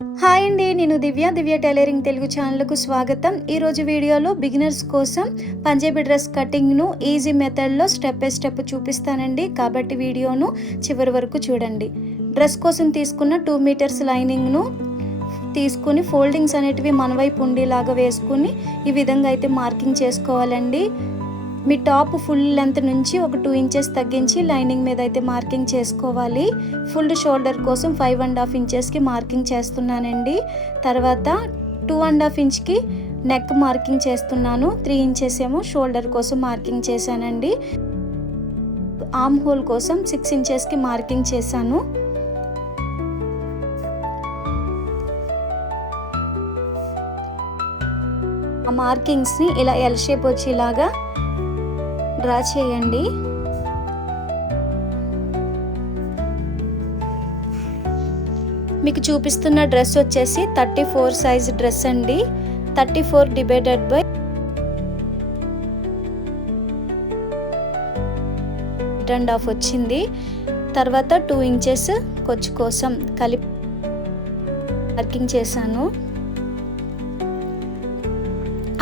Hi అండి, నేను దివ్య tailoring Telugu ఛానల్కు స్వాగతం. ఈరోజు వీడియోలో బిగినర్స్ కోసం పంజాబీ డ్రెస్ కటింగ్ను ఈజీ మెథడ్లో స్టెప్ బై స్టెప్ చూపిస్తానండి. కాబట్టి వీడియోను చివరి వరకు చూడండి. డ్రెస్ కోసం తీసుకున్న 2 మీటర్స్ లైనింగ్ను తీసుకుని ఫోల్డింగ్స్ అనేటివి మన వైపు ఉండేలాగా వేసుకుని ఈ విధంగా అయితే మార్కింగ్ చేసుకోవాలండి. మీ టాప్ ఫుల్ లెంత్ నుంచి ఒక 2 ఇంచెస్ తగ్గించి లైనింగ్ మీద అయితే మార్కింగ్ చేసుకోవాలి. ఫుల్ షోల్డర్ కోసం 5.5 ఇంచెస్కి మార్కింగ్ చేస్తున్నానండి. తర్వాత 2.5 ఇంచ్కి నెక్ మార్కింగ్ చేస్తున్నాను. 3 ఇంచెస్ ఏమో షోల్డర్ కోసం మార్కింగ్ చేశానండి. ఆర్మ్ హోల్ కోసం 6 ఇంచెస్కి మార్కింగ్ చేశాను. ఆ మార్కింగ్స్ని ఇలా ఎల్ షేప్ వచ్చేలాగా డ్రా చేయండి. మీకు చూపిస్తున్న డ్రెస్ వచ్చేసి 34 సైజ్ డ్రెస్ అండి. 34 డివైడెడ్ బై 8.5 వచ్చింది. తర్వాత 2 ఇంచెస్ ఖర్చు కోసం కలిపి మార్కింగ్ చేశాను.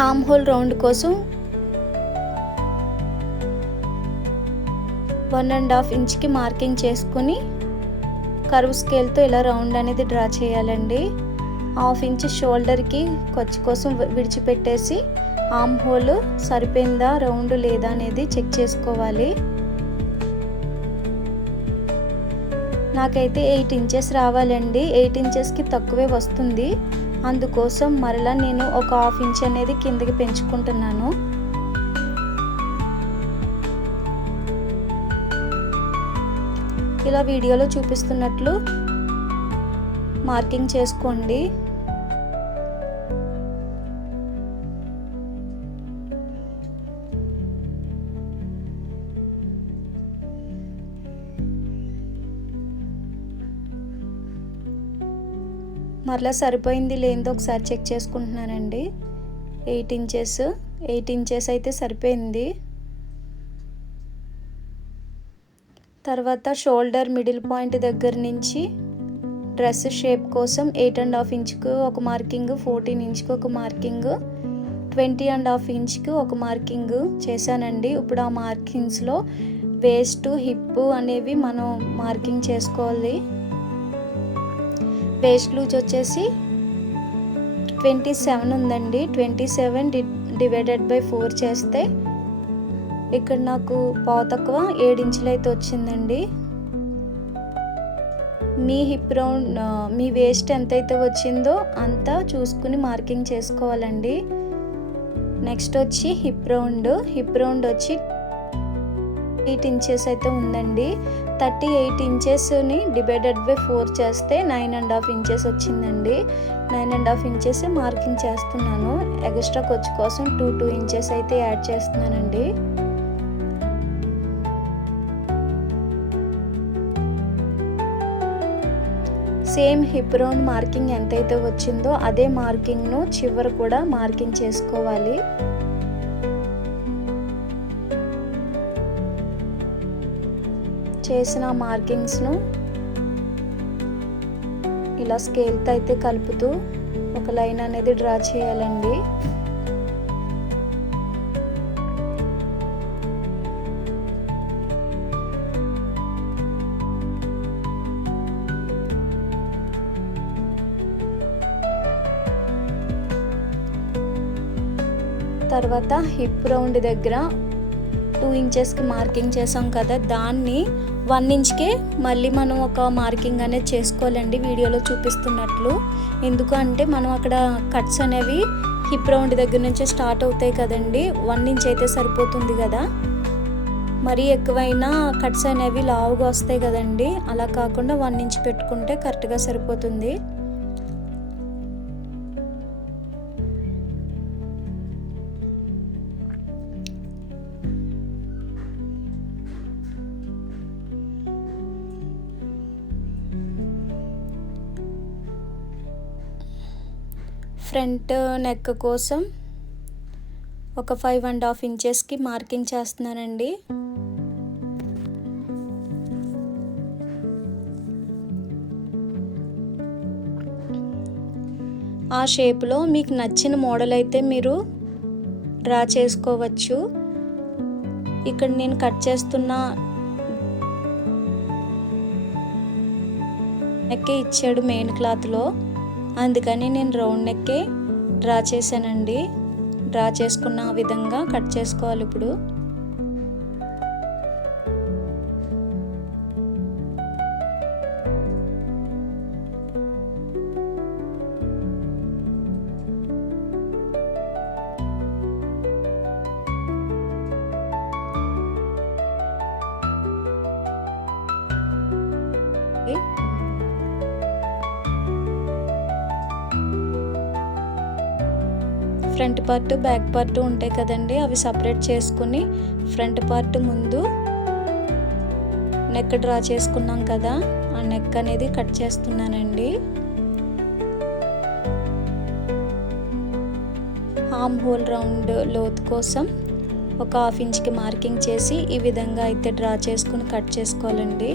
ఆర్మ్ హోల్ రౌండ్ కోసం 1.5 ఇంచ్కి మార్కింగ్ చేసుకుని కర్వ్ స్కేల్తో ఇలా రౌండ్ అనేది డ్రా చేయాలండి. 1/2 ఇంచ్ షోల్డర్కి ఖర్చు కోసం విడిచిపెట్టేసి ఆర్మ్ హోల్ సరిపోయిందా రౌండ్ లేదా అనేది చెక్ చేసుకోవాలి. నాకైతే 8 ఇంచెస్ రావాలండి. 8 ఇంచెస్కి తక్కువే వస్తుంది. అందుకోసం మరలా నేను ఒక 1/2 ఇంచ్ అనేది కిందకి పెంచుకుంటున్నాను. ఇలా వీడియోలో చూపిస్తున్నట్లు మార్కింగ్ చేసుకోండి. మరలా సరిపోయింది లేదో ఒకసారి చెక్ చేసుకుంటున్నానండి. 8 ఇంచెస్ అయితే సరిపోయింది. తర్వాత షోల్డర్ మిడిల్ పాయింట్ దగ్గర నుంచి డ్రెస్ షేప్ కోసం 8.5 ఇంచ్కు ఒక మార్కింగ్, 14 ఇంచ్కి ఒక మార్కింగ్, 20.5 ఇంచ్కి ఒక మార్కింగ్ చేశానండి. ఇప్పుడు ఆ మార్కింగ్స్లో వేస్ట్, హిప్ అనేవి మనం మార్కింగ్ చేసుకోవాలి. వేస్ట్ లూజ్ వచ్చేసి 27 ఉందండి. 27 డివైడెడ్ బై 4 చేస్తే ఇక్కడ నాకు పావు తక్కువ 7 ఇంచులు అయితే వచ్చిందండి. మీ హిప్ రౌండ్ మీ వేస్ట్ ఎంతైతే వచ్చిందో అంతా చూసుకుని మార్కింగ్ చేసుకోవాలండి. నెక్స్ట్ వచ్చి హిప్ రౌండ్ వచ్చి 8 ఇంచెస్ అయితే ఉందండి. 38 ఇంచెస్ని డివైడెడ్ బై 4 చేస్తే 9.5 ఇంచెస్ వచ్చిందండి. 9.5 ఇంచెస్ మార్కింగ్ చేస్తున్నాను. ఎక్స్ట్రా ఖర్చు కోసం 2 ఇంచెస్ అయితే యాడ్ చేస్తున్నానండి. సేమ్ హిప్ రౌండ్ మార్కింగ్ ఎంతైతే వచ్చిందో అదే మార్కింగ్ను చివర కూడా మార్కింగ్ చేసుకోవాలి. చేసిన మార్కింగ్స్ను ఇలా స్కేల్తో అయితే కలుపుతూ ఒక లైన్ అనేది డ్రా చేయాలండి. తర్వాత హిప్ రౌండ్ దగ్గర 2 ఇంచెస్కి మార్కింగ్ చేసాం కదా, దాన్ని 1 ఇంచ్కే మళ్ళీ మనం ఒక మార్కింగ్ అనేది చేసుకోవాలండి వీడియోలో చూపిస్తున్నట్లు. ఎందుకంటే మనం అక్కడ కట్స్ అనేవి హిప్ రౌండ్ దగ్గర నుంచే స్టార్ట్ అవుతాయి కదండి. 1 ఇంచ్ అయితే సరిపోతుంది కదా. మరీ ఎక్కువైనా కట్స్ అనేవి లావుగా వస్తాయి కదండి. అలా కాకుండా 1 ఇంచ్ పెట్టుకుంటే కరెక్ట్గా సరిపోతుంది. ఫ్రంట్ నెక్ కోసం ఒక 5.5 ఇంచెస్కి మార్కింగ్ చేస్తున్నానండి. ఆ షేప్లో మీకు నచ్చిన మోడల్ అయితే మీరు డ్రా చేసుకోవచ్చు. ఇక్కడ నేను కట్ చేస్తున్న నెక్కే ఇచ్చాడు మెయిన్ క్లాత్లో, అందుకని నేను రౌండ్ నెక్కే డ్రా చేశానండి. డ్రా చేసుకున్న విధంగా కట్ చేసుకోవాలి. ఇప్పుడు ఫ్రంట్ పార్ట్ బ్యాక్ పార్ట్ ఉంటాయి కదండి, అవి సపరేట్ చేసుకుని ఫ్రంట్ పార్ట్ ముందు నెక్ డ్రా చేసుకున్నాం కదా, ఆ నెక్ అనేది కట్ చేస్తున్నానండి. ఆర్మ్ హోల్ రౌండ్ లోతు కోసం ఒక 1/2 ఇంచ్కి మార్కింగ్ చేసి ఈ విధంగా అయితే డ్రా చేసుకుని కట్ చేసుకోవాలండి.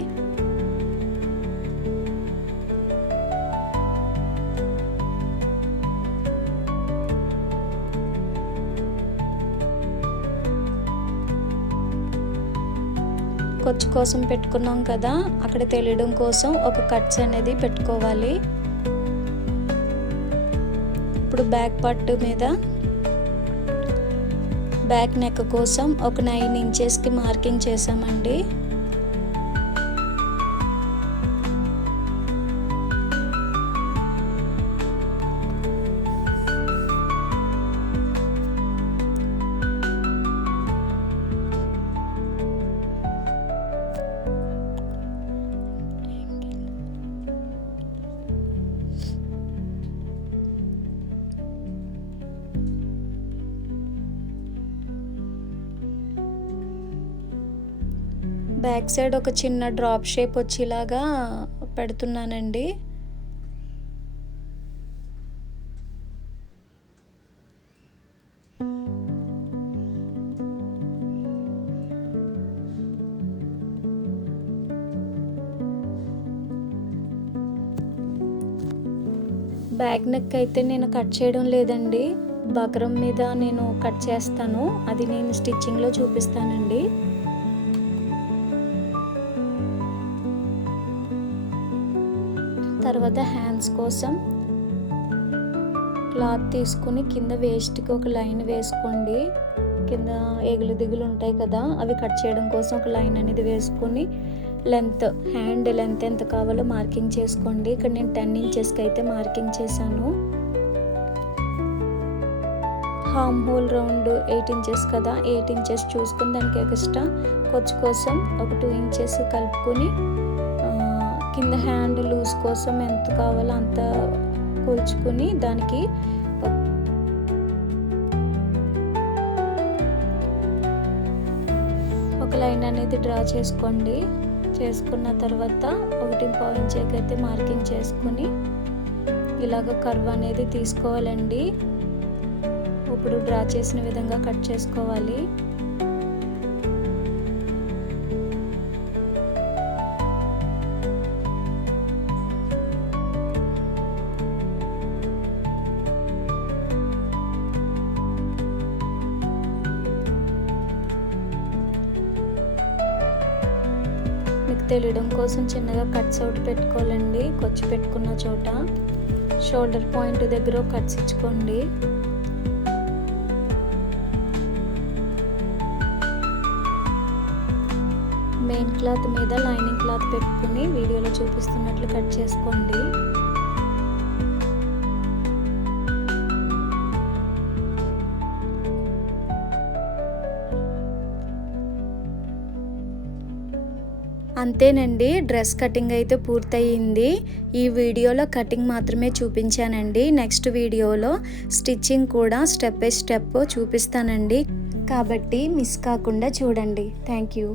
ఖర్చు కోసం పెట్టుకున్నాం కదా, అక్కడ తెలియడం కోసం ఒక కట్స్ అనేది పెట్టుకోవాలి. ఇప్పుడు బ్యాక్ పార్ట్ మీద బ్యాక్ నెక్ కోసం ఒక 9 ఇంచెస్కి మార్కింగ్ చేసామండి. బ్యాక్ సైడ్ ఒక చిన్న డ్రాప్ షేప్ వచ్చేలాగా పెడుతున్నానండి. బ్యాక్ నెక్ అయితే నేను కట్ చేయడం లేదండి, బక్రం మీద నేను కట్ చేస్తాను, అది నేను స్టిచ్చింగ్లో చూపిస్తానండి. తర్వాత హ్యాండ్స్ కోసం క్లాత్ తీసుకుని కింద వేస్ట్కి ఒక లైన్ వేసుకోండి. కింద ఎగులు దిగులు ఉంటాయి కదా, అవి కట్ చేయడం కోసం ఒక లైన్ అనేది వేసుకొని లెంత్, హ్యాండ్ లెంత్ ఎంత కావాలో మార్కింగ్ చేసుకోండి. ఇక్కడ నేను 10 ఇంచెస్కి అయితే మార్కింగ్ చేశాను. ఆర్మ్ హోల్ రౌండ్ 8 ఇంచెస్ కదా, 8 ఇంచెస్ చూసుకుని దానికి ఎక్స్ట్రా ఖర్చు కోసం ఒక 2 ఇంచెస్ కలుపుకొని కింద హ్యాండ్ లూజ్ కోసం ఎంత కావాలో అంత కొలుచుకుని దానికి ఒక లైన్ అనేది డ్రా చేసుకోండి. చేసుకున్న తర్వాత 1.5 ఇంచుకి అయితే మార్కింగ్ చేసుకుని ఇలాగ కర్వ్ అనేది తీసుకోవాలండి. ఇప్పుడు డ్రా చేసిన విధంగా కట్ చేసుకోవాలి. మీకు తెలియడం కోసం చిన్నగా కట్స్ అవుట్ పెట్టుకోవాలండి. ఖర్చు పెట్టుకున్న చోట షోల్డర్ పాయింట్ దగ్గర కట్స్ ఇచ్చుకోండి. మెయిన్ క్లాత్ మీద లైనింగ్ క్లాత్ పెట్టుకుని వీడియోలో చూపిస్తున్నట్లు కట్ చేసుకోండి. అంతేనండి, డ్రెస్ కటింగ్ అయితే పూర్తయింది. ఈ వీడియోలో కటింగ్ మాత్రమే చూపించానండి. నెక్స్ట్ వీడియోలో స్టిచ్చింగ్ కూడా స్టెప్ బై స్టెప్ చూపిస్తానండి, కాబట్టి మిస్ కాకుండా చూడండి. Thank you.